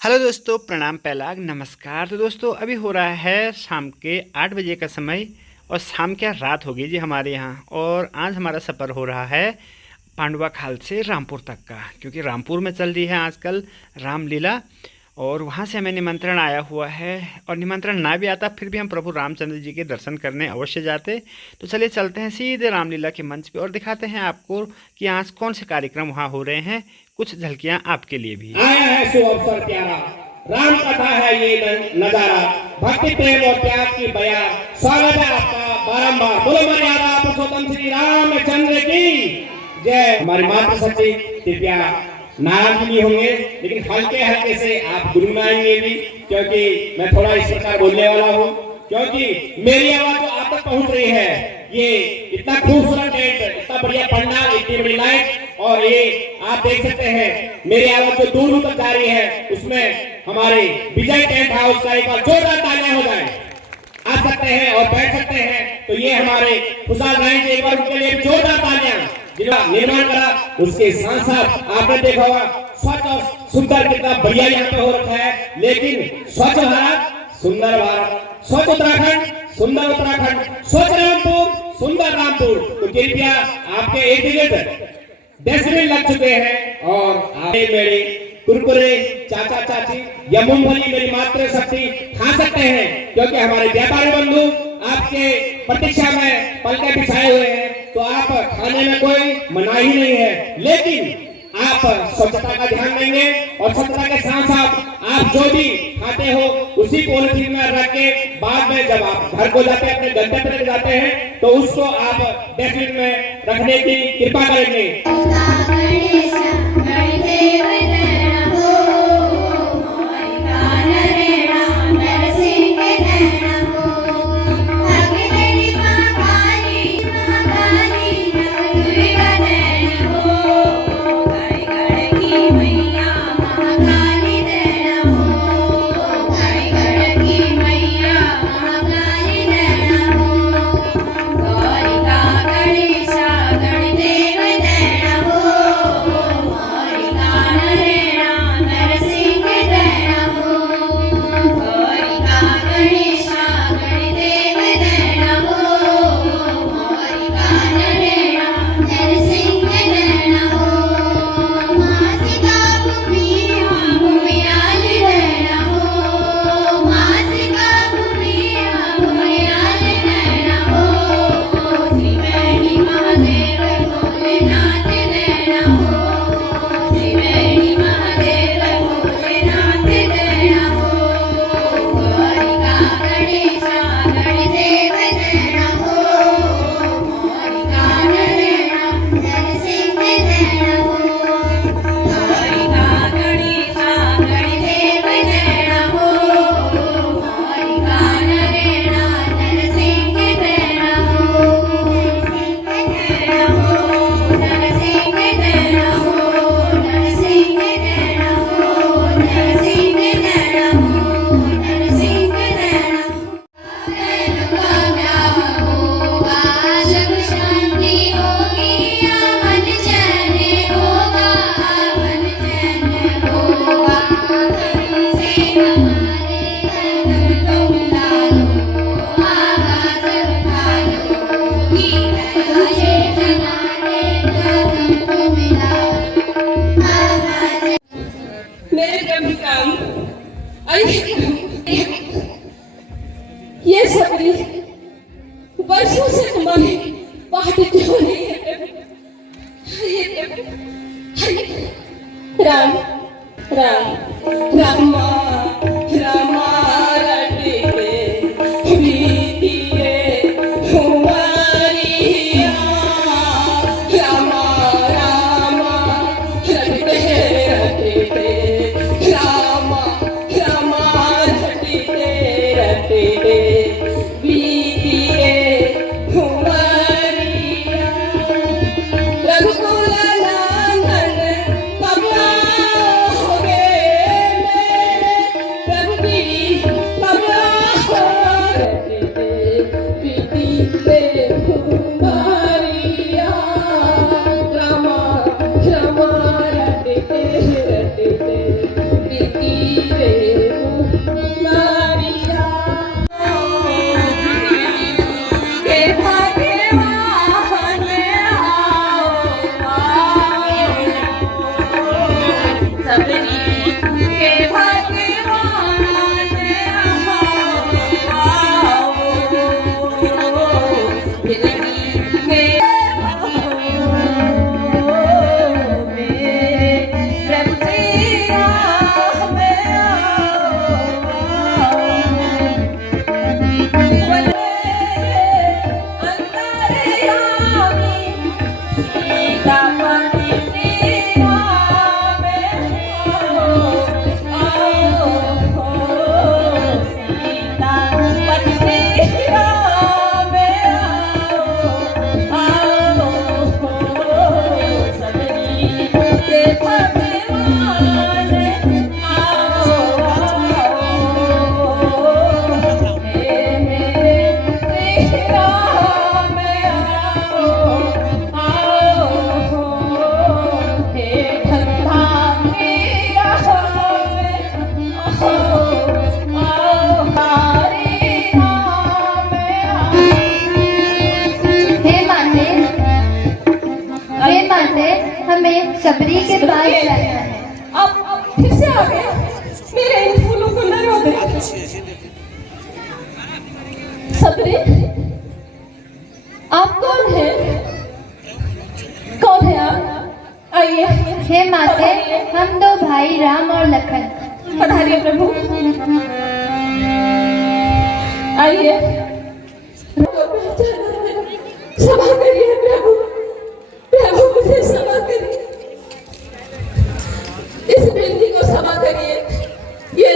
Hello दोस्तों, प्रणाम पहलाग नमस्कार। तो दोस्तों अभी हो रहा है शाम के 8 बजे का समय और शाम क्या रात हो गई जी हमारे यहाँ। और आज हमारा सफ़र हो रहा है पांडवा खाल से रामपुर तक का, क्योंकि रामपुर में चल रही है आजकल रामलीला और वहाँ से हमें निमंत्रण आया हुआ है। और निमंत्रण ना भी आता फिर भी हम प्रभु रामचंद्र जी के दर्शन करने अवश्य जाते। तो चलिए चलते हैं सीधे रामलीला के मंच पे और दिखाते हैं आपको कि आज कौन से कार्यक्रम वहाँ हो रहे हैं। कुछ झलकियाँ आपके लिए भी। आया है शुभ अवसर प्यारा, राम कथा है ये नजारा, भक्ति प्रेम और त्याग की बया। स्वागत है आपका बारंबार। बोलो मर्यादा पुरुषोत्तम श्री रामचंद्र की जय। हमारी माता सच्ची कृपया नाराज भी होंगे, लेकिन हल्के हल्के से आप गुनगुनाएंगे भी, क्योंकि मैं थोड़ा इस प्रकार बोलने वाला हूँ, क्योंकि मेरी आवाज तो आप तक पहुंच रही है। ये इतना खूबसूरत टेंट, इतना बढ़िया पंडाल, इतनी बड़ी लाइट, और ये आप देख सकते हैं मेरी आवाज जो दूर दूर तक जा रही है, उसमें हमारे विजय टेंट हाउस का एक बार जोरदार तालियां हो जाए। आ सकते हैं और बैठ सकते हैं, तो ये हमारे खुशहाल राय जी, एक बार उनके लिए जोरदार तालियां। जिनका निर्माण करा उसके साथ साथ आपने देखा होगा स्वच्छ और सुंदर कितना बढ़िया यहाँ पे हो रखा है। लेकिन स्वच्छ भारत सुंदर भारत, स्वच्छ उत्तराखंड सुंदर उत्तराखंड, स्वच्छ रामपुर सुंदर रामपुर। तो कृपया आपके एक डस्टबिन लग चुके हैं और मेरे कुरकुरे चाचा चाची या मूंगफली मेरी मातृशक्ति खा सकते हैं, क्योंकि हमारे व्यापारी बंधु आपके प्रतीक्षा में पलके बिछाए हुए हैं। तो आप खाने में कोई मनाही नहीं है, लेकिन आप स्वच्छता का ध्यान देंगे और स्वच्छता के साथ साथ आप जो भी खाते हो उसी पॉलिथीन में रख के बाद में जब आप घर को जाते हैं, अपने गंतव्य पर जाते हैं, तो उसको आप डस्टबिन में रखने की कृपा करेंगे। ये सबरी वर्षों से तुम्हारी बात क्यों नहीं है? राम राम रामा रामा मुझे बाहर जाना है। आप फिर से आ गए, मेरे इन फूलों को न रो दे। सबरी, आप कौन है? कौन है आप? आइए। हे माते, हम दो भाई राम और लखन। पधारिए प्रभु, आइए। क्षमा करिए प्रभु, प्रभु मुझे क्षमा करिए, इस भिंडी को क्षमा करिए। ये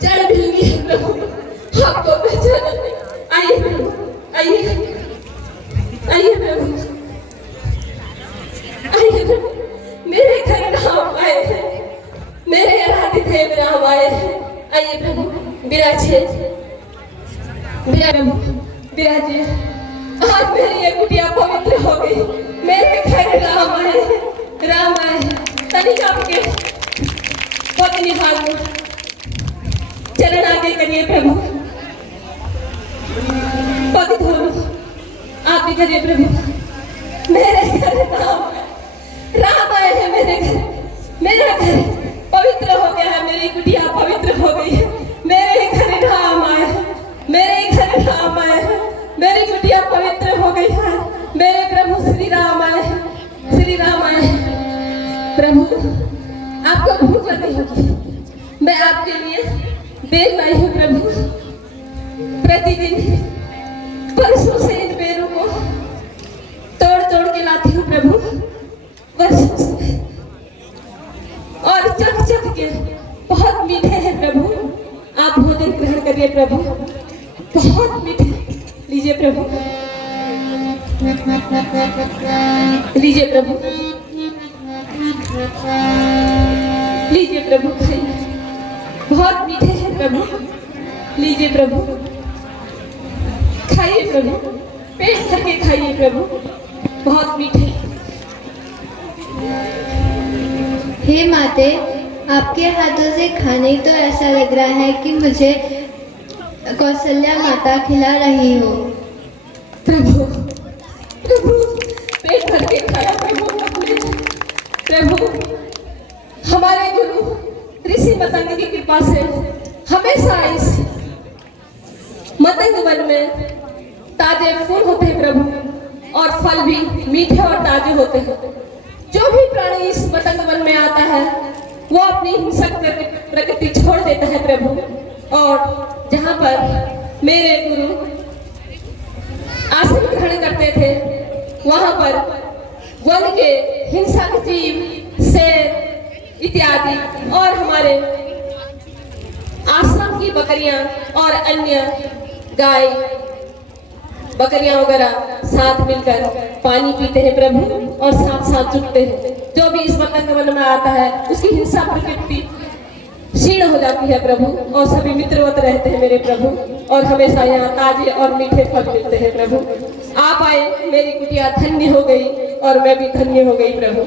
जड़ भिंडी है प्रभु, आपको पहचाना नहीं। आइए प्रभु, आइए, आइए प्रभु, आइए प्रभु। मेरे घर राम आए हैं, मेरे आराधित देव राम आए हैं। आइए प्रभु, विराजिए, विराजिए। आज मेरी ये कुटिया पवित्र हो गई। मेरे घर राम आए हैं, राम आए हैं। तनिक आपके पग निहारो, चरण आगे करिए प्रभु, पग धो लो, आप भी करिए प्रभु। मेरे घर राम आए हैं, मेरे घर, मेरा घर पवित्र हो गया है, मेरी कुटिया पवित्र हो गई है। मेरे घर राम आए हैं, मेरे घर राम आए हैं, मेरी कुटिया पवित्र हो गई है। मेरे प्रभु श्री राम आए हैं, श्री राम आए हैं। प्रभु, आपको भूख लगी होगी, मैं आपके लिए बेल लाई हूँ प्रभु। प्रतिदिन वर्षों से इन बेलों को तोड़ तोड़ के लाती हूँ प्रभु, वर्षों से, और चख चख के। बहुत मीठे हैं प्रभु, आप भोजन ग्रहण करिए प्रभु, बहुत मीठे। लीजिए प्रभु, लीजिए प्रभु, लीजिए प्रभु, खाइए, बहुत मीठे हैं प्रभु। लीजिए प्रभु, खाइए प्रभु, पेट भर के खाइए प्रभु, बहुत मीठे। हे माते, आपके हाथों से खाने तो ऐसा लग रहा है कि मुझे कौशल्या माता खिला रही हो। प्रभु, प्रभु, पेट भर के खाया प्रभु, प्रभु। हमारे गुरु ऋषि मतंग की कृपा से हमेशा इस मतंग वन में ताजे फूल होते हैं प्रभु, और फल भी मीठे और ताजे होते हैं। जो भी प्राणी इस मतंग वन में आता है वो अपनी हिंसक प्रकृति छोड़ देता है प्रभु, और जहाँ पर मेरे गुरु आसन ग्रहण करते थे वहां पर वन के हिंसक जीव, शेर इत्यादि और हमारे आश्रम की बकरियां और अन्य गाय बकरियां वगैरह साथ मिलकर पानी पीते हैं प्रभु, और साथ साथ चुगते हैं। जो भी इस मतंग वन में आता है उसकी हिंसा प्रकृति क्षीण हो जाती है प्रभु, और सभी मित्रवत रहते हैं मेरे प्रभु, और हमेशा यहाँ ताजे और मीठे फल मिलते हैं प्रभु। आप आए, मेरी कुटिया धन्य हो गई और मैं भी धन्य हो गई प्रभु।